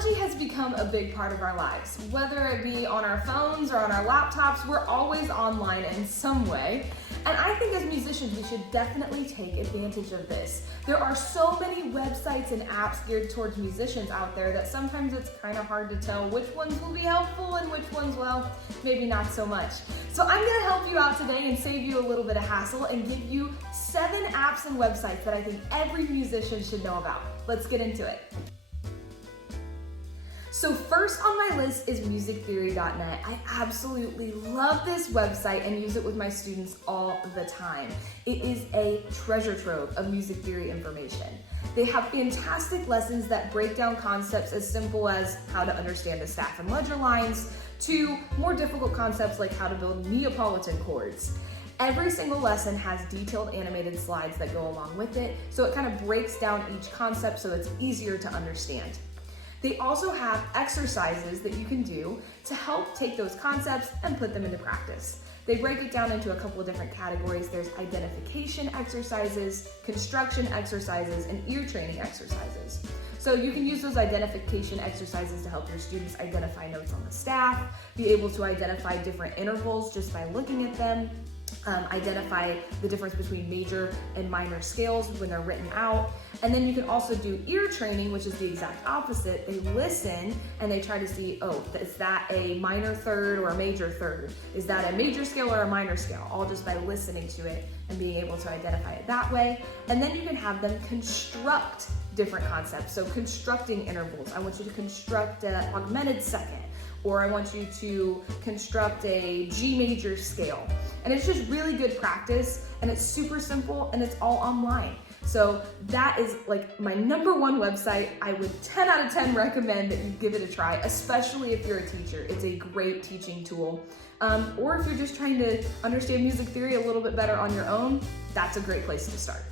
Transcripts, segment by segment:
Technology has become a big part of our lives. Whether it be on our phones or on our laptops, we're always online in some way. And I think as musicians, we should definitely take advantage of this. There are so many websites and apps geared towards musicians out there that sometimes it's kind of hard to tell which ones will be helpful and which ones, well, maybe not so much. So I'm gonna help you out today and save you a little bit of hassle and give you 7 apps and websites that I think every musician should know about. Let's get into it. So first on my list is musictheory.net. I absolutely love this website and use it with my students all the time. It is a treasure trove of music theory information. They have fantastic lessons that break down concepts as simple as how to understand the staff and ledger lines to more difficult concepts like how to build Neapolitan chords. Every single lesson has detailed animated slides that go along with it, so it kind of breaks down each concept so it's easier to understand. They also have exercises that you can do to help take those concepts and put them into practice. They break it down into a couple of different categories. There's identification exercises, construction exercises, and ear training exercises. So you can use those identification exercises to help your students identify notes on the staff, be able to identify different intervals just by looking at them, identify the difference between major and minor scales when they're written out. And then you can also do ear training, which is the exact opposite. They listen and they try to see, oh, is that a minor third or a major third? Is that a major scale or a minor scale? All just by listening to it and being able to identify it that way. And then you can have them construct different concepts. So constructing intervals. I want you to construct an augmented second, or I want you to construct a G major scale. And it's just really good practice, and it's super simple, and it's all online. So that is like my #1 website. I would 10 out of 10 recommend that you give it a try, especially if you're a teacher. It's a great teaching tool. Or if you're just trying to understand music theory a little bit better on your own, that's a great place to start.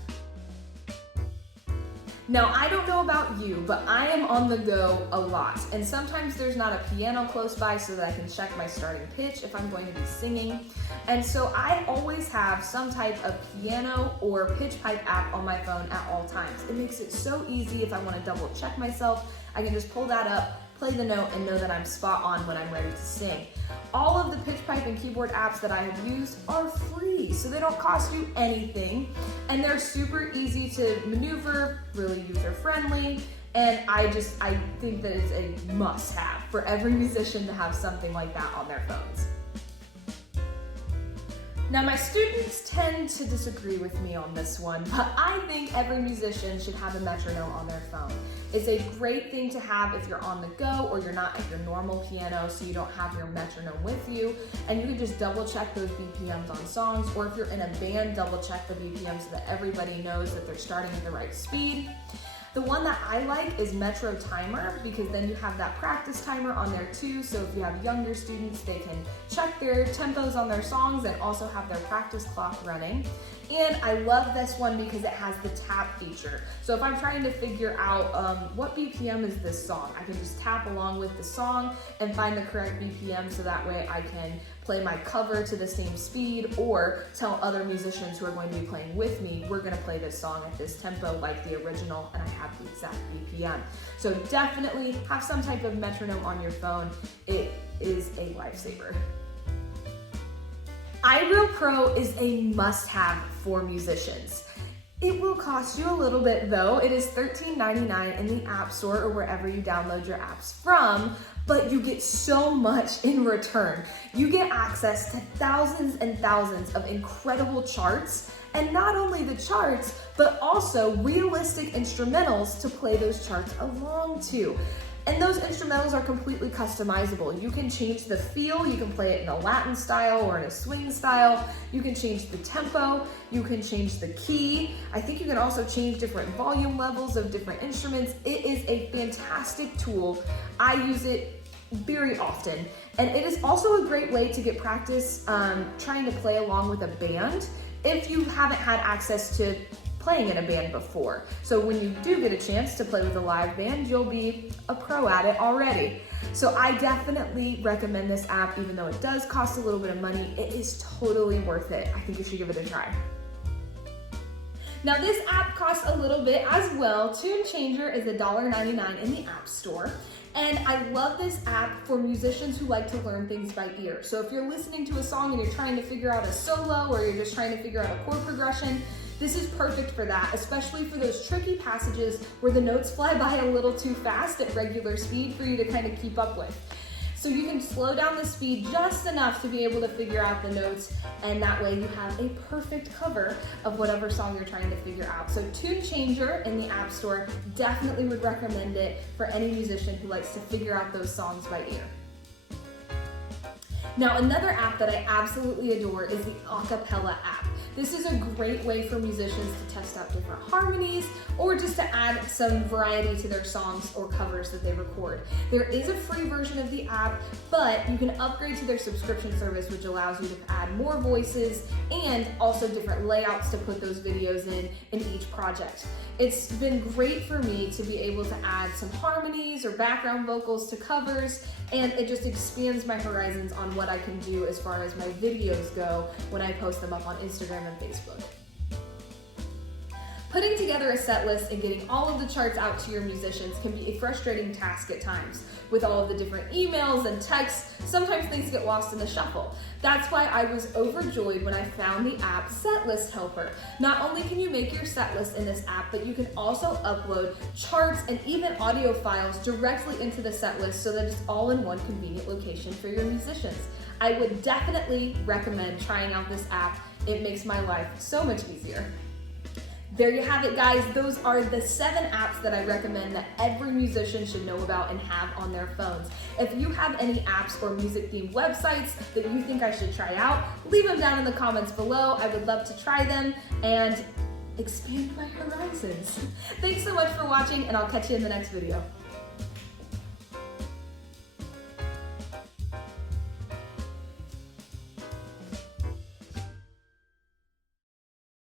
Now, I don't know about you, but I am on the go a lot, and sometimes there's not a piano close by so that I can check my starting pitch if I'm going to be singing. And so I always have some type of piano or pitch pipe app on my phone at all times. It makes it so easy. If I want to double check myself, I can just pull that up, play the note, and know that I'm spot on when I'm ready to sing. All of the pitch pipe and keyboard apps that I have used are free, so they don't cost you anything, and they're super easy to maneuver, really user-friendly, and I think that it's a must-have for every musician to have something like that on their phones. Now, my students tend to disagree with me on this one, but I think every musician should have a metronome on their phone. It's a great thing to have if you're on the go or you're not at your normal piano, so you don't have your metronome with you, and you can just double check those BPMs on songs, or if you're in a band, double check the BPM so that everybody knows that they're starting at the right speed. The one that I like is Metro Timer, because then you have that practice timer on there too, so if you have younger students, they can check their tempos on their songs and also have their practice clock running. And I love this one because it has the tap feature. So if I'm trying to figure out what BPM is this song, I can just tap along with the song and find the correct BPM, so that way I can play my cover to the same speed or tell other musicians who are going to be playing with me, we're gonna play this song at this tempo like the original, and I have the exact BPM. So definitely have some type of metronome on your phone. It is a lifesaver. IREAL Pro is a must-have for musicians. It will cost you a little bit though. It is $13.99 in the App Store or wherever you download your apps from, but you get so much in return. You get access to thousands and thousands of incredible charts, and not only the charts, but also realistic instrumentals to play those charts along to. And those instrumentals are completely customizable. You can change the feel, you can play it in a Latin style or in a swing style, you can change the tempo, you can change the key. I think you can also change different volume levels of different instruments. It is a fantastic tool. I use it very often. And it is also a great way to get practice trying to play along with a band if you haven't had access to playing in a band before. So when you do get a chance to play with a live band, you'll be a pro at it already. So I definitely recommend this app, even though it does cost a little bit of money. It is totally worth it. I think you should give it a try. Now this app costs a little bit as well. Tune Changer is $1.99 in the App Store. And I love this app for musicians who like to learn things by ear. So if you're listening to a song and you're trying to figure out a solo, or you're just trying to figure out a chord progression, this is perfect for that, especially for those tricky passages where the notes fly by a little too fast at regular speed for you to kind of keep up with. So you can slow down the speed just enough to be able to figure out the notes, and that way you have a perfect cover of whatever song you're trying to figure out. So Tune Changer in the App Store, definitely would recommend it for any musician who likes to figure out those songs by ear. Now, another app that I absolutely adore is the Acapella app. This is a great way for musicians to test out different harmonies or just to add some variety to their songs or covers that they record. There is a free version of the app, but you can upgrade to their subscription service, which allows you to add more voices and also different layouts to put those videos in each project. It's been great for me to be able to add some harmonies or background vocals to covers, and it just expands my horizons on what I can do as far as my videos go when I post them up on Instagram and Facebook. Putting together a set list and getting all of the charts out to your musicians can be a frustrating task at times. With all of the different emails and texts, sometimes things get lost in the shuffle. That's why I was overjoyed when I found the app Setlist Helper. Not only can you make your set list in this app, but you can also upload charts and even audio files directly into the set list so that it's all in one convenient location for your musicians. I would definitely recommend trying out this app. It makes my life so much easier. There you have it, guys. Those are the 7 apps that I recommend that every musician should know about and have on their phones. If you have any apps or music-themed websites that you think I should try out, leave them down in the comments below. I would love to try them and expand my horizons. Thanks so much for watching, and I'll catch you in the next video.